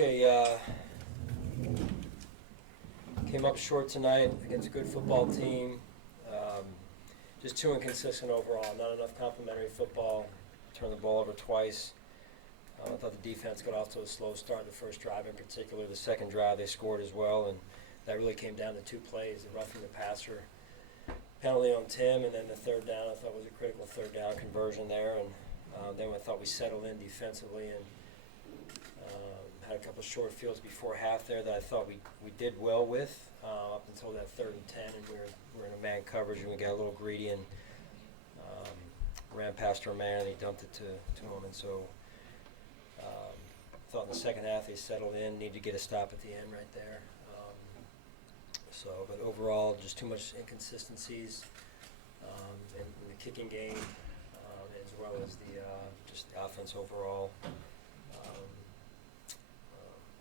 Okay, came up short tonight against a good football team. Just too inconsistent overall. Not enough complimentary football. Turned the ball over twice. I thought the defense got off to a slow start the first drive in particular. The second drive they scored as well, and that really came down to two plays, the roughing the passer penalty on Tim, and then the third down I thought was a critical third down conversion there. And then I thought we settled in defensively and had a couple short fields before half there that I thought we did well with up until that 3rd and 10, and we were in a man coverage and we got a little greedy and ran past our man and he dumped it to him. And so I thought in the second half they settled in, needed to get a stop at the end right there. But overall, just too much inconsistencies in the kicking game as well as the just the offense overall.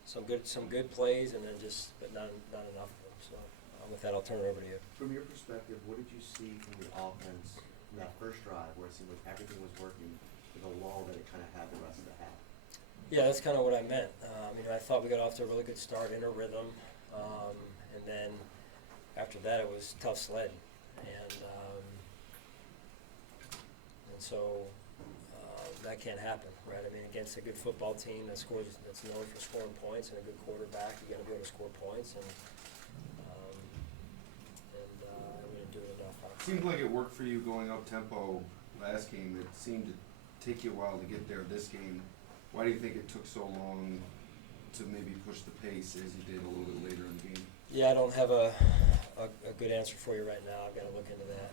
Some good plays, and then but not enough of them. So with that, I'll turn it over to you. From your perspective, what did you see from the offense in that first drive, where it seemed like everything was working, with a lull that it kind of had the rest of the half? Yeah, that's kind of what I meant. I thought we got off to a really good start in a rhythm, and then after that, it was tough sledding, and so. That can't happen, right? Against a good football team that's known for scoring points, and a good quarterback, you got to be able to score points, and we didn't do it enough. Seemed like it worked for you going up tempo last game. It seemed to take you a while to get there this game. Why do you think it took so long to maybe push the pace as you did a little bit later in the game? Yeah, I don't have a good answer for you right now. I've got to look into that,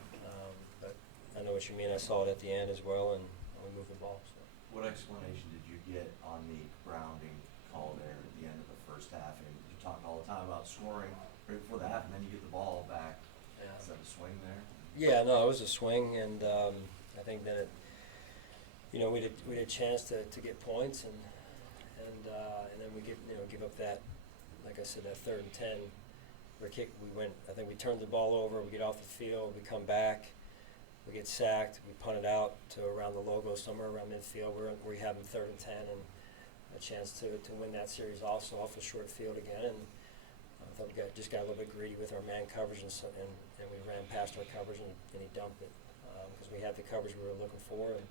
but I know what you mean. I saw it at the end as well, and we moved the ball. So. What explanation did you get on the grounding call there at the end of the first half? And you talk all the time about scoring right before the half, and then you get the ball back. Yeah. Is that a swing there? Yeah, no, it was a swing, and I think that we had a chance to get points, and then we give up that, like I said, that 3rd and 10. I think we turned the ball over. We get off the field. We come back. We get sacked. We punt it out to around the logo, somewhere around midfield. We have them 3rd and 10, and a chance to win that series also off a short field again. And I thought we just got a little bit greedy with our man coverage, and we ran past our coverage, and he dumped it because we had the coverage we were looking for. And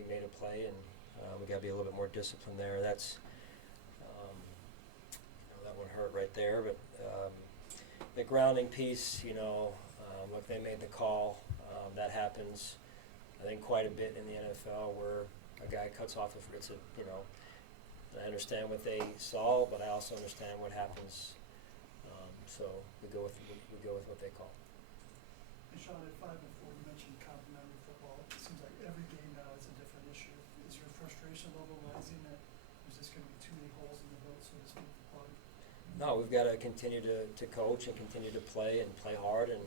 he made a play, and we got to be a little bit more disciplined there. That's that one hurt right there. But the grounding piece, look, they made the call. That happens, I think, quite a bit in the NFL, where a guy cuts off I understand what they saw, but I also understand what happens. So we go with what they call. And Sean, at 5 and 4, you mentioned complimentary football. It seems like every game now is a different issue. Is your frustration level rising that there's just going to be too many holes in the boat, so to speak, to plug? No, we've got to continue to coach and continue to play hard and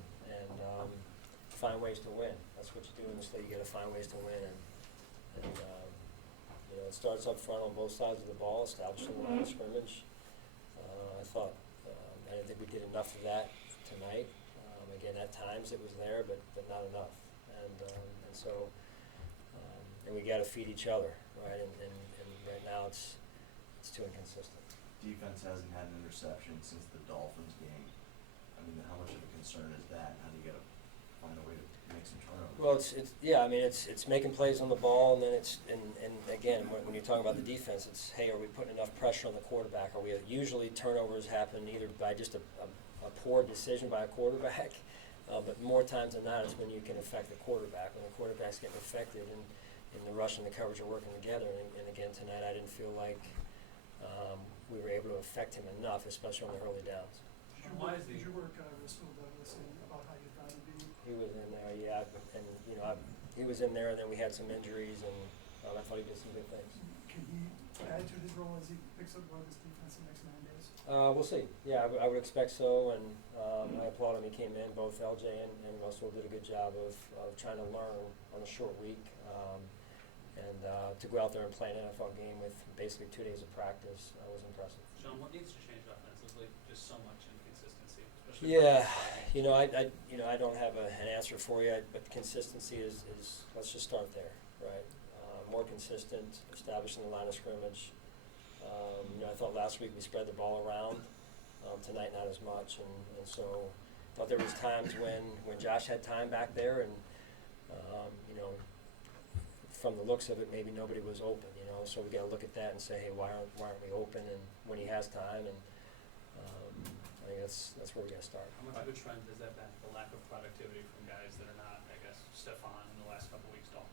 find ways to win. That's what you do in this league. You got to find ways to win, and it starts up front on both sides of the ball, establishing the line of scrimmage. I thought I didn't think we did enough of that tonight. Again, at times it was there, but not enough. And so we got to feed each other, right? And right now it's too inconsistent. Defense hasn't had an interception since the Dolphins game. How much of a concern is that? How do you got to find a way to make some turnovers? Well, it's making plays on the ball, and then and again, when you're talking about the defense, it's, hey, are we putting enough pressure on the quarterback? Are we usually turnovers happen either by just a poor decision by a quarterback, but more times than not, it's when you can affect the quarterback. When the quarterback's getting affected, and the rush and the coverage are working together. And again, tonight I didn't feel like we were able to affect him enough, especially on the early downs. Did you work Russell Douglas in about how you found him being? He was in there, yeah, and he was in there, and then we had some injuries, and I thought he did some good things. Can he add to his role as he picks up more of this defense in the next 9 days? We'll see. Yeah, I would expect so, and I applaud him. He came in. Both LJ and Russell did a good job of trying to learn on a short week, and to go out there and play an NFL game with basically 2 days of practice was impressive. Sean, what needs to change offensively? Just so much inconsistency. Yeah, I don't have an answer for you, but consistency is let's just start there, right? More consistent, establishing the line of scrimmage, I thought last week we spread the ball around. Tonight not as much, and so I thought there was times when Josh had time back there, and from the looks of it, maybe nobody was open. So we got to look at that and say, hey, why aren't we open? And when he has time, and I think that's where we got to start. How much of a trend has that been, the lack of productivity from guys that are not, I guess, Stefan in the last couple of weeks, Dalton?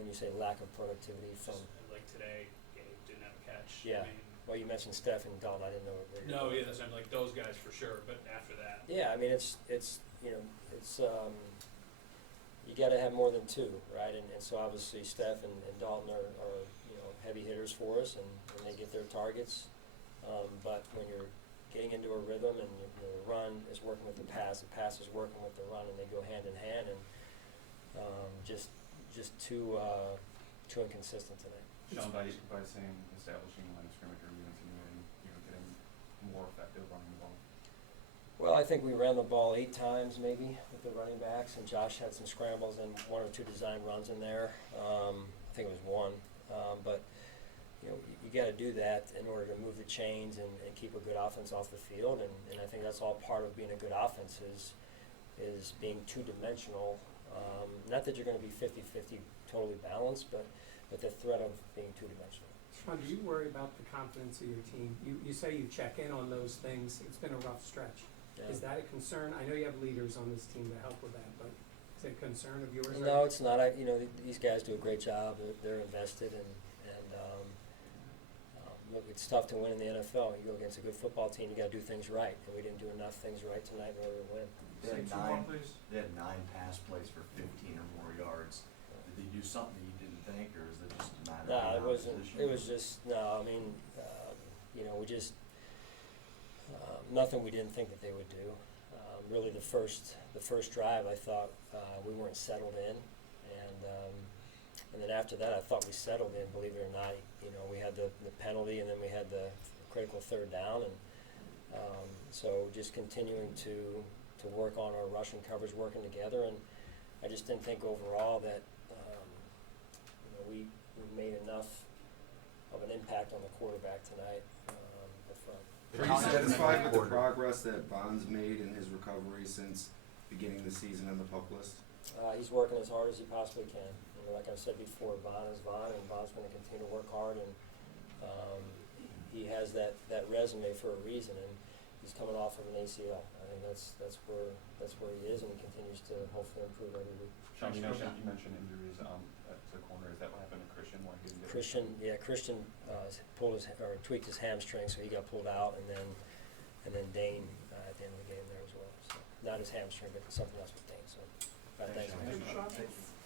When you say lack of productivity from, Just like today, Gabe didn't have a catch. Yeah. I mean, well, you mentioned Steph and Dalton. I didn't know. no, yeah, that's, I'm like those guys for sure, but after that. Yeah, I mean it's you got to have more than two, right? And so obviously Steph and Dalton are heavy hitters for us, and they get their targets. But when you're getting into a rhythm and the run is working with the pass is working with the run, and they go hand in hand, and just too inconsistent today. Sean, by saying establishing line of scrimmage, are you insinuating getting more effective running the ball? Well, I think we ran the ball 8 times maybe with the running backs, and Josh had some scrambles and 1 or 2 design runs in there. I think it was 1, but you got to do that in order to move the chains and keep a good offense off the field, and I think that's all part of being a good offense is being two-dimensional. Not that you're going to be 50-50 totally balanced, but the threat of being two-dimensional. Sean, do you worry about the confidence of your team? You say you check in on those things. It's been a rough stretch. Yeah. Is that a concern? I know you have leaders on this team to help with that, but is it a concern of yours? No, it's not. These guys do a great job. They're invested, and look, it's tough to win in the NFL. You go against a good football team, you got to do things right, and we didn't do enough things right tonight in order to win. They had Say 2 more, please. They had 9 pass plays for 15 or more yards. Did they do something that you didn't think, or is it just a matter of No, being it out of wasn't. position? It was just no. I mean, we just nothing we didn't think that they would do. Really, the first drive, I thought we weren't settled in, and then after that, I thought we settled in. Believe it or not, we had the penalty, and then we had the critical 3rd down, and so just continuing to work on our rush and coverage, working together, and I just didn't think overall that we made enough of an impact on the quarterback tonight up front. Are you satisfied with the progress that Bond's made in his recovery since beginning the season on the PUP list? He's working as hard as he possibly can. Like I've said before, Bond is Bond, and Bond's going to continue to work hard, and he has that resume for a reason, and he's coming off of an ACL. I think that's where he is, and he continues to hopefully improve every week. Sean, you mentioned injuries at the corner. Is that what happened to Christian? Why he didn't get Christian tweaked his hamstring, so he got pulled out, and then Dane at the end of the game there as well. So not his hamstring, but something else with Dane. So Thanks, thanks. Sean. Hey, Sean, Thank you.